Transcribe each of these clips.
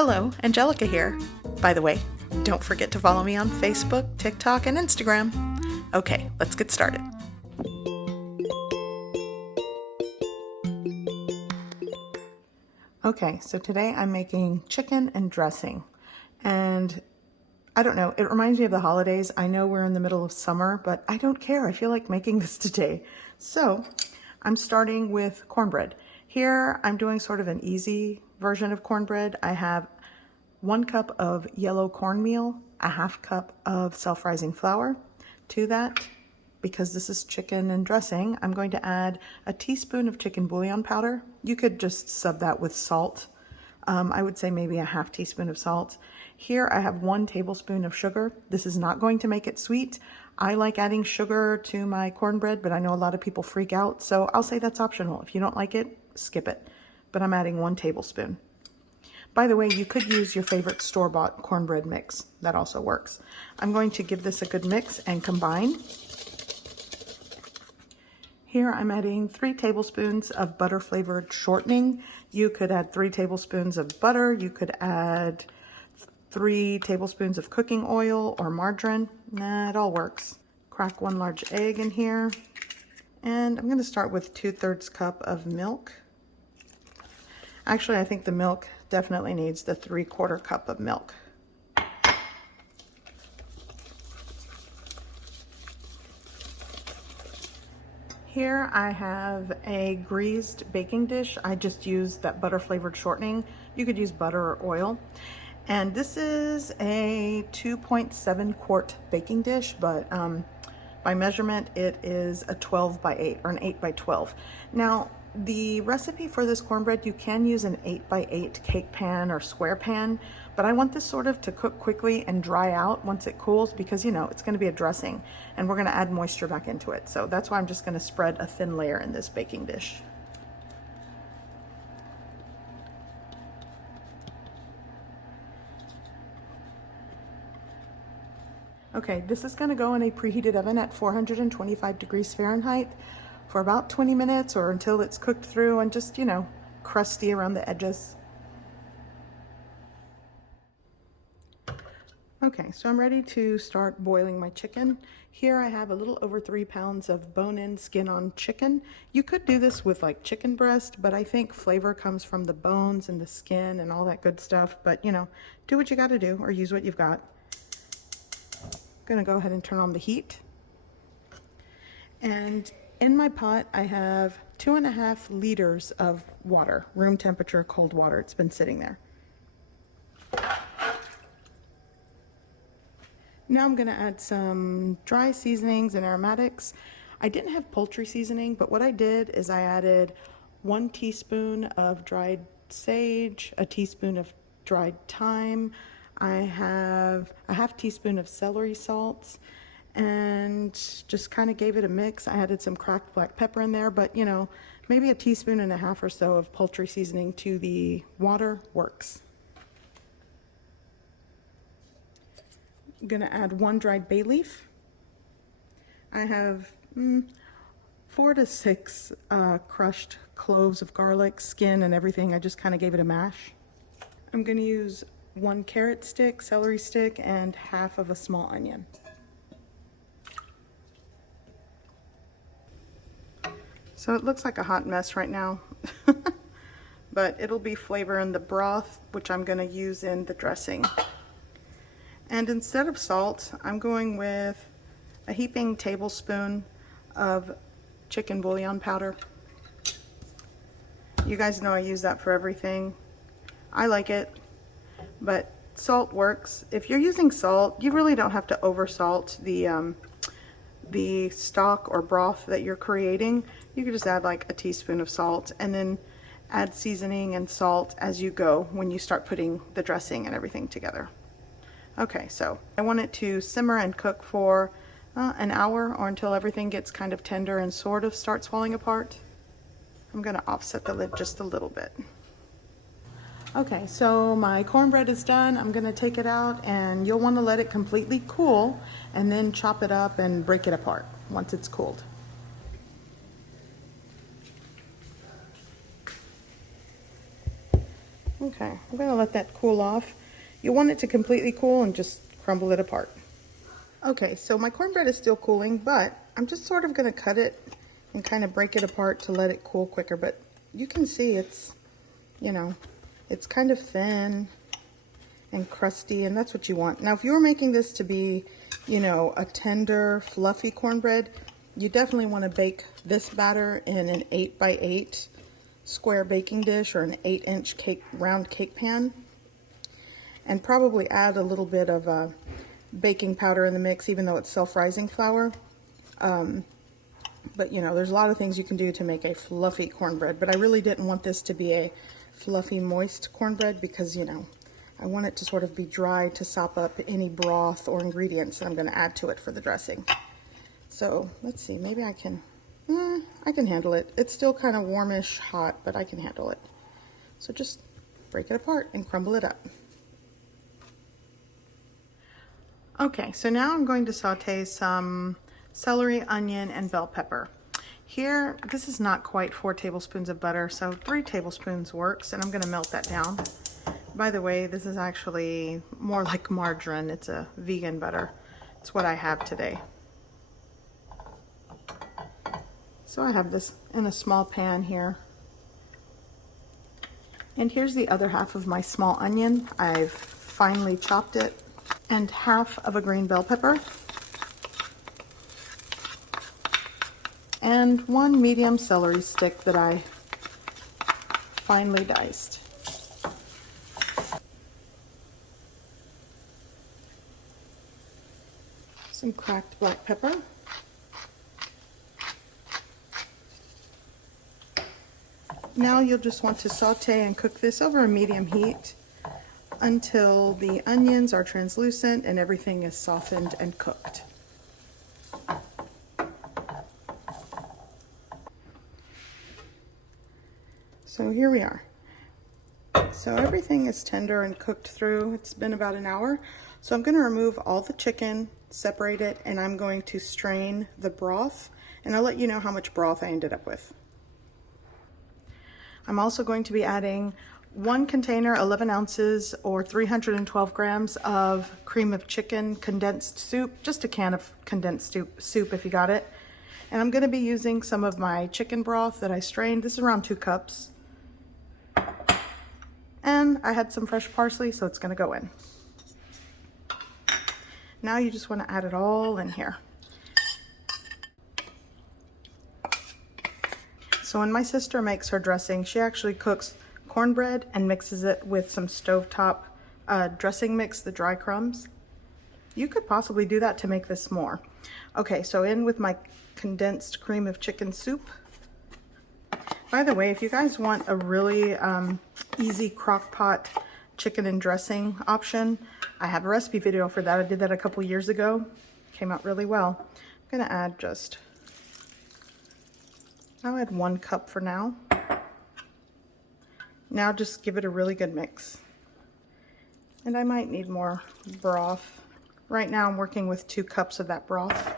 Hello, Angelica here. By the way, don't forget to follow me on Facebook, TikTok, and Instagram. Okay, let's get started. Okay, so today I'm making chicken and dressing. And I don't know, it reminds me of the holidays. I know we're in the middle of summer, but I don't care. I feel like making this today. So I'm starting with cornbread. Here I'm doing sort of an easy version of cornbread. I have 1 cup of yellow cornmeal, a 1/2 cup of self-rising flour. To that, because this is chicken and dressing, I'm going to add a teaspoon of chicken bouillon powder. You could just sub that with salt. I would say maybe a 1/2 teaspoon of salt. Here I have 1 tablespoon of sugar. This is not going to make it sweet. I like adding sugar to my cornbread, but I know a lot of people freak out, so I'll say that's optional. If you don't like it, skip it. But I'm adding 1 tablespoon. By the way, you could use your favorite store-bought cornbread mix. That also works. I'm going to give this a good mix and combine. Here I'm adding 3 tablespoons of butter-flavored shortening. You could add 3 tablespoons of butter. You could add 3 tablespoons of cooking oil or margarine. It all works. Crack 1 large egg in here. And I'm going to start with 2/3 cup of milk. Actually, I think the milk definitely needs the 3/4 cup of milk. Here I have a greased baking dish. I just used that butter flavored shortening. You could use butter or oil. And this is a 2.7 quart baking dish, but by measurement it is a 12 by 8 or an 8 by 12. Now, the recipe for this cornbread, you can use an 8 by 8 cake pan or square pan, but I want this sort of to cook quickly and dry out once it cools because, you know, it's going to be a dressing and we're going to add moisture back into it. So that's why I'm just going to spread a thin layer in this baking dish. Okay, this is going to go in a preheated oven at 425 degrees Fahrenheit for about 20 minutes or until it's cooked through and just, you know, crusty around the edges. Okay, so I'm ready to start boiling my chicken. Here I have a little over 3 pounds of bone-in, skin-on chicken. You could do this with like chicken breast, but I think flavor comes from the bones and the skin and all that good stuff. But, you know, do what you got to do or use what you've got. I'm gonna go ahead and turn on the heat. And in my pot, I have 2.5 liters of water, room temperature cold water. It's been sitting there. Now I'm gonna add some dry seasonings and aromatics. I didn't have poultry seasoning, but what I did is I added 1 teaspoon of dried sage, a teaspoon of dried thyme. I have a 1/2 teaspoon of celery salt, and just kind of gave it a mix. I added some cracked black pepper in there, but you know, maybe 1.5 teaspoons or so of poultry seasoning to the water works. I'm gonna add 1 dried bay leaf. I have 4 to 6 crushed cloves of garlic, skin and everything. I just kind of gave it a mash. I'm gonna use 1 carrot stick, celery stick, and 1/2 of a small onion. So it looks like a hot mess right now, but it'll be flavor in the broth, which I'm going to use in the dressing. And instead of salt, I'm going with a heaping tablespoon of chicken bouillon powder. You guys know I use that for everything. I like it, but salt works. If you're using salt, you really don't have to over salt the stock or broth that you're creating. You could just add like a teaspoon of salt and then add seasoning and salt as you go when you start putting the dressing and everything together. Okay, so I want it to simmer and cook for an hour or until everything gets kind of tender and sort of starts falling apart. I'm going to offset the lid just a little bit. Okay, so my cornbread is done. I'm gonna take it out and you'll want to let it completely cool and then chop it up and break it apart once it's cooled. Okay, Okay, I'm gonna let that cool off. You want it to completely cool and just crumble it apart. Okay, so my cornbread is still cooling, but I'm just sort of gonna cut it and kind of break it apart to let it cool quicker. But you can see it's, you know, it's kind of thin and crusty, and that's what you want. Now, if you were making this to be, you know, a tender, fluffy cornbread, you definitely want to bake this batter in an 8x8 square baking dish or an 8-inch round cake pan, and probably add a little bit of baking powder in the mix, even though it's self-rising flour. But you know, there's a lot of things you can do to make a fluffy cornbread, but I really didn't want this to be a fluffy, moist cornbread because, you know, I want it to sort of be dry to sop up any broth or ingredients that I'm going to add to it for the dressing. So let's see, maybe I can handle it. It's still kind of warmish hot, but I can handle it. So just break it apart and crumble it up. Okay, so now I'm going to saute some celery, onion, and bell pepper. Here, this is not quite 4 tablespoons of butter, so 3 tablespoons works, and I'm going to melt that down. By the way, this is actually more like margarine. It's a vegan butter. It's what I have today. So I have this in a small pan here. And here's the other half of my small onion. I've finely chopped it, and half of a green bell pepper, and 1 medium celery stick that I finely diced. Some cracked black pepper. Now you'll just want to saute and cook this over a medium heat until the onions are translucent and everything is softened and cooked. So here we are. So everything is tender and cooked through. It's been about an hour. So I'm going to remove all the chicken, separate it, and I'm going to strain the broth, and I'll let you know how much broth I ended up with. I'm also going to be adding 1 container, 11 ounces, or 312 grams of cream of chicken condensed soup, just a can of condensed soup if you got it. And I'm going to be using some of my chicken broth that I strained. This is around 2 cups. And I had some fresh parsley, so it's going to go in. Now you just want to add it all in here. So when my sister makes her dressing, she actually cooks cornbread and mixes it with some stovetop dressing mix, the dry crumbs. You could possibly do that to make this more. Okay, so in with my condensed cream of chicken soup. By the way, if you guys want a really easy crock pot chicken and dressing option, I have a recipe video for that. I did that a couple years ago. Came out really well. I'm gonna add I'll add 1 cup for now. Now just give it a really good mix. And I might need more broth. Right now I'm working with 2 cups of that broth.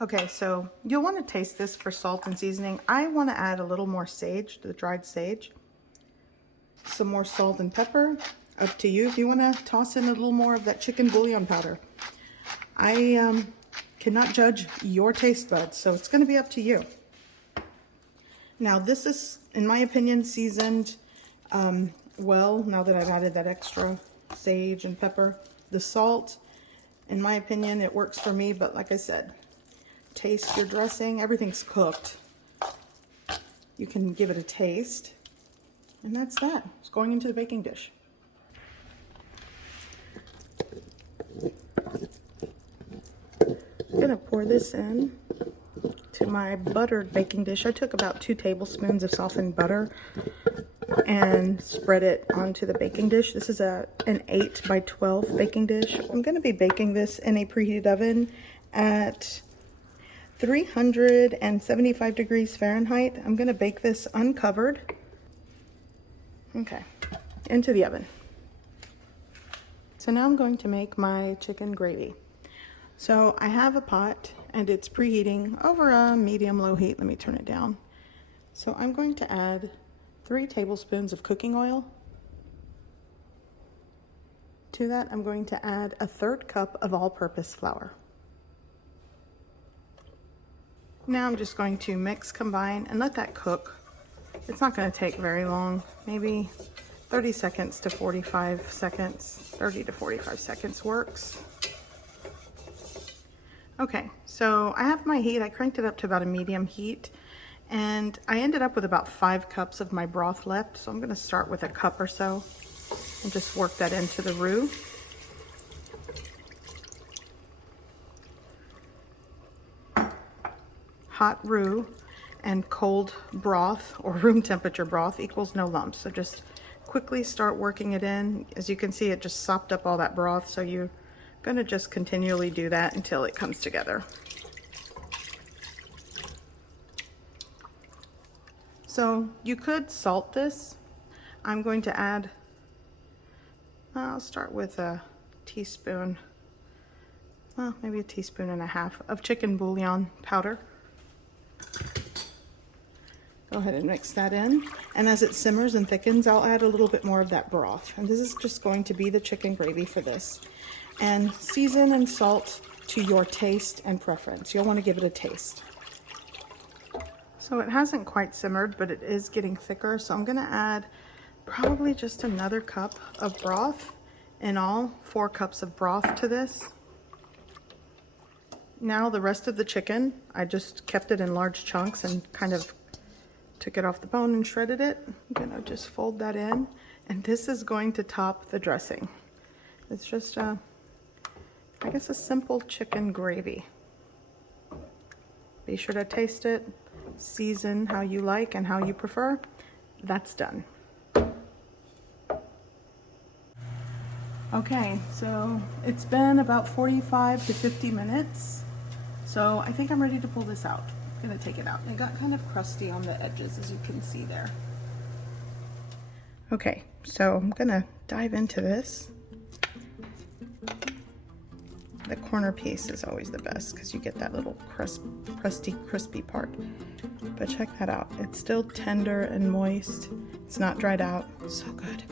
Okay, so you'll want to taste this for salt and seasoning. I want to add a little more sage, the dried sage. Some more salt and pepper. Up to you if you want to toss in a little more of that chicken bouillon powder. I cannot judge your taste buds, so it's going to be up to you. Now this is, in my opinion, seasoned well, now that I've added that extra sage and pepper. The salt, in my opinion, it works for me, but like I said, taste your dressing. Everything's cooked. You can give it a taste. And that's that. It's going into the baking dish. I'm going to pour this in to my buttered baking dish. I took about 2 tablespoons of softened butter and spread it onto the baking dish. This is an 8x12 baking dish. I'm going to be baking this in a preheated oven at 375 degrees Fahrenheit. I'm going to bake this uncovered. Okay, into the oven. So now I'm going to make my chicken gravy. So I have a pot and it's preheating over a medium-low heat. Let me turn it down. So I'm going to add 3 tablespoons of cooking oil. To that, I'm going to add a 1/3 cup of all-purpose flour. Now I'm just going to mix, combine, and let that cook. It's not going to take very long, maybe 30 seconds to 45 seconds. 30 to 45 seconds works. Okay, so I have my heat. I cranked it up to about a medium heat, and I ended up with about 5 cups of my broth left. So I'm going to start with a cup or so and just work that into the roux. Hot roux and cold broth, or room temperature broth, equals no lumps. So just quickly start working it in. As you can see, it just sopped up all that broth, so you're going to just continually do that until it comes together. So you could salt this. I'm going to add, I'll start with a teaspoon, well, maybe a teaspoon and a half of chicken bouillon powder. Go ahead and mix that in, and as it simmers and thickens, I'll add a little bit more of that broth. And this is just going to be the chicken gravy for this. And season and salt to your taste and preference. You'll want to give it a taste. So it hasn't quite simmered, but it is getting thicker, so I'm going to add probably just another cup of broth. In all, 4 cups of broth to this. Now the rest of the chicken, I just kept it in large chunks and kind of took it off the bone and shredded it. I'm gonna just fold that in, and this is going to top the dressing. It's just I guess a simple chicken gravy. Be sure to taste it, season how you like and how you prefer. That's done. Okay, so it's been about 45 to 50 minutes. So I think I'm ready to pull this out. I'm gonna take it out. It got kind of crusty on the edges, as you can see there. Okay, so I'm gonna dive into this. The corner piece is always the best because you get that little crusty, crispy part. But check that out. It's still tender and moist. It's not dried out. So good.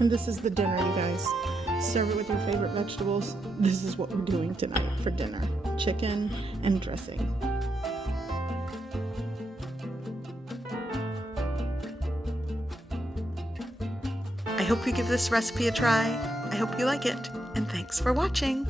And this is the dinner, you guys. Serve it with your favorite vegetables. This is what we're doing tonight for dinner. Chicken and dressing. I hope you give this recipe a try. I hope you like it, and thanks for watching.